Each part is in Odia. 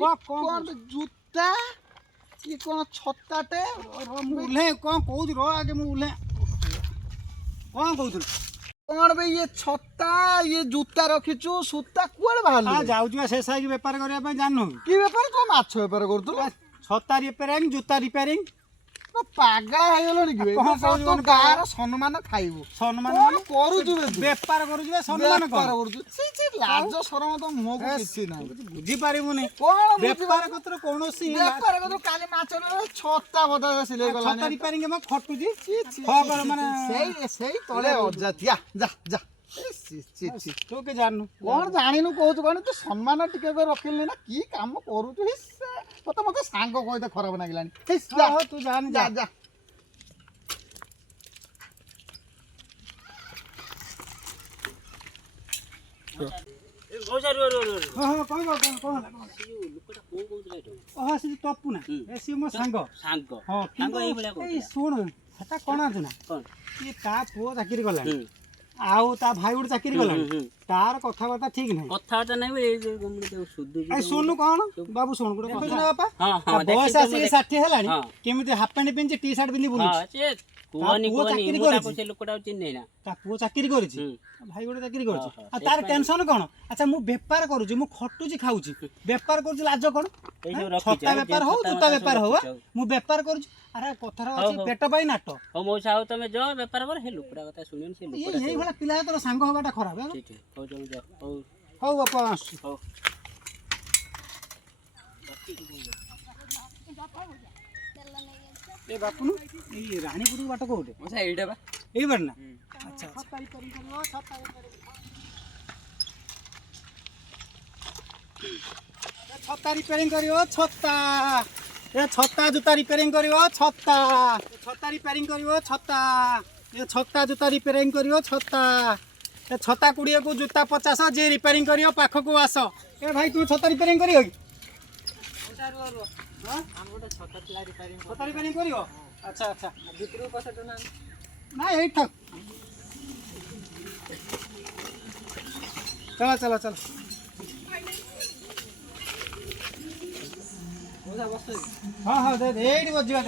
कौन जूता ये कौन छत्ताटे मुले कौन कहू रो आगे मुले कौन कहू कौन भाई ये छत्ता ये जूता रखीचु सूता कुआड़े बाहर हाँ जाऊँ से साइक बेपार करने जानू कि बेपार को माछ बेपार करूँ छत्ता रिपेयरिंग जूता रिपेयरिंग पागला ହେଇଗଲଣି କି ତୋ ଗାଁର ସମ୍ମାନ ଖାଇବୁ ସମ୍ମାନ କଣ କରୁଛୁ ବେପାର କରୁଛୁ ସମ୍ମାନ କଣ କରୁଛୁ ଛି ଲାଜ ଶରମ ତ ମୁହଁକୁ କିଛି ନାହିଁ ବୁଝି ପାରିବୁନି କଣ ବେପାର କତ୍ର କୌଣସି ବେପାର କତ୍ର କାଲି ମାଛ ଛତା ବଦା ସିଲେଇ ଗଲା ଛତା ରିପେୟରିଂ ମୁଁ ଖଟୁଛି ମାନେ ସେଇ ତଳେ ଅଜାତିଆ ଯା ଯା ତୁ କେ ଜାଣୁ କଣ ଜାଣିନୁ କହୁଛୁ କଣ ତୁ ସମ୍ମାନ ଟିକେ ରଖିଲି ନା କି କାମ କରୁଛୁ ତତେ ମତେ ସାଙ୍ଗ କହିତେ ଖରାପ ଲାଗିଲାଣି ତୁ ଜାଣି ଯା ଯା ଟପୁ ନା ସିଏ ମୋ ସାଙ୍ଗ ଶୁଣୁ ସେଟା କଣ ଅଛି ନା ଇଏ ତା ପୁଅ ଚାକିରି କଲାଣି ଆଉ ତା ଭାଇ ଗୋଟେ ଚାକିରି କଲାଣି ତାର କଥାବାର୍ତ୍ତା ଠିକ ନାହିଁ କଥାବାର୍ତ୍ତା ନାହିଁ ଶୁଣୁ କଣ ବାବୁ ଶୁଣୁ ଗୋଟେ କଥା ବାପା ବୟସ ଆସିକି 60 ହେଲାଣି କେମିତି ହାଫ ପ୍ୟାଣ୍ଟ ପିନ୍ଧି ଟି ସାର୍ଟ ପିନ୍ଧି ବୁଲୁଛି ତା ପୁଅ ଚାକିରି କରିଛି ଭାଇ ଗୋଟେ ଚାକିରି କରିଛି ଆଉ ତାର ଟେନସନ କଣ ଆଚ୍ଛା ମୁଁ ବେପାର କରୁଛି ମୁଁ ଖଟୁଛି ଖାଉଛି ବେପାର କରୁଛି ଲାଜ କଣ ଛତା ବେପାର ହଉ ଜୋତା ବେପାର ହଉ ମୁଁ ବେପାର କରୁଛି ଆରେ କଥାର ଅଛି ପେଟ ପାଇଁ ନାଟ ହଉ ମଉସା ହଉ ତମେ ଯାଅ ବେପାର କର ହେ ଲୋକଟା କଥା ଶୁଣିବନି ସେ ଲୋକଟା ଏଇଭଳିଆ ପିଲା ତୋର ସାଙ୍ଗ ହବାଟା ଖରାପ ହଉ ହଉ ବାପା ଆସୁଛି ହଉ ଏ ବାପୁନୁ ଏଇ ରାଣୀପୁର ବାଟ କୋଉଠି ମଉସା ଏଇଟା ବା ଏଇ ବାଟ ନା ଆଚ୍ଛା ଛତା ରିପେୟାରିଂ କରିବ ଛତା ଏ ଛତା ଜୋତା ରିପେୟାରିଂ କରିବ ଛତା ରିପେୟାରିଂ କରିବ ଛତା ଏ ଛତା ଜୋତା ରିପେୟାରିଂ କରିବ ଛତା ଏ ଛତା 20 କୁ ଜୋତା 50 ଯିଏ ରିପେୟାରିଂ କରିବ ପାଖକୁ ଆସ ଏ ଭାଇ ତୁ ଛତା ରିପେୟାରିଂ କରିବ କି ଛତା ରିପେୟାରିଂ କରିବ ଆଚ୍ଛା ଆଚ୍ଛା ନା ଏଇଠା ଚଲ हाँ हाँ दे एठी बजिबा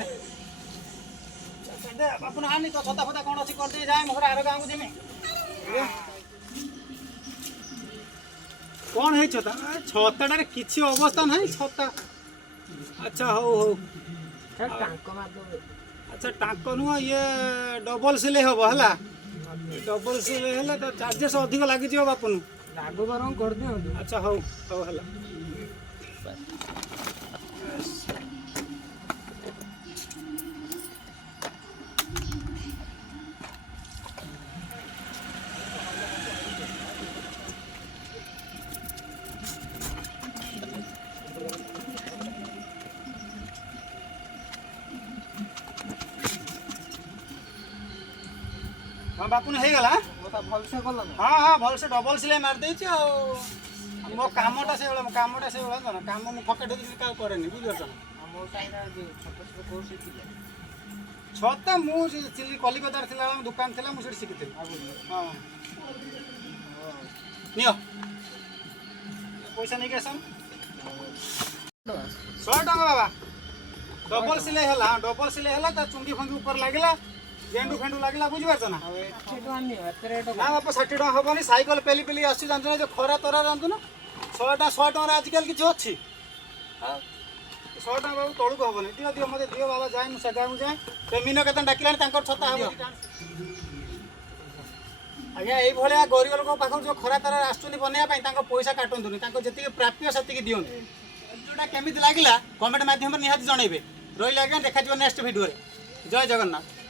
दे अपन आनी तो छता फता कोन अछि करते जाय मोर आरो गांव जिमे कोन है छता छताडा रे किछि अवस्था नाही छता अच्छा हो टांको मार दो अच्छा टांको नु ये डबल सिले हबो हला डबल सिले हला तो चार्जेस अधिक लागि जियो बापनु लागो बरं कर दियो अच्छा हो हला हाँ बापुन हो गला भलसे कल हाँ हाँ भलसे डबल सिलाई मार देछि आ मो कामटा से वाला कामटा से वाला ना काम मु पकेट दे का करेनी बुझछ ना मो साइरा जे छोट छोट कोर्स थिले छता मु चिल्ली कलिकता थिला दुकान थिला मु सेठी सिखिथि हां नियो पैसा नहीं केसन 100 टका बाबा डबल सिलाई हला ता चुंगी फंगी ऊपर लागिला गेंडू फेंडू लागिला बुझी पारछ ना ना बापा 60 टका हबनी साइकल पेली पेली आसी जानत ना जो खरा तरा जानत ना 100 टका आजकल किछ अछि 100 टका बाबू तळु को हबनी दियो मते दियो बाबा जाय मु सगा मु जाय पेमिनो केतन डाकिलानी तांकर छता हबो आज्ञा एई भलिया गरीब लोक पाखर जो खरा तरा आस्तुनी बनेया पई तांको पैसा काटंतुनी तांको जति प्राप्य सति की दियोनी जोटा केमिति लागिला कमेंट माध्यम रे निहाती जणैबे रोइला आज्ञा देखा जो नेक्स्ट वीडियो रे जय जगन्नाथ।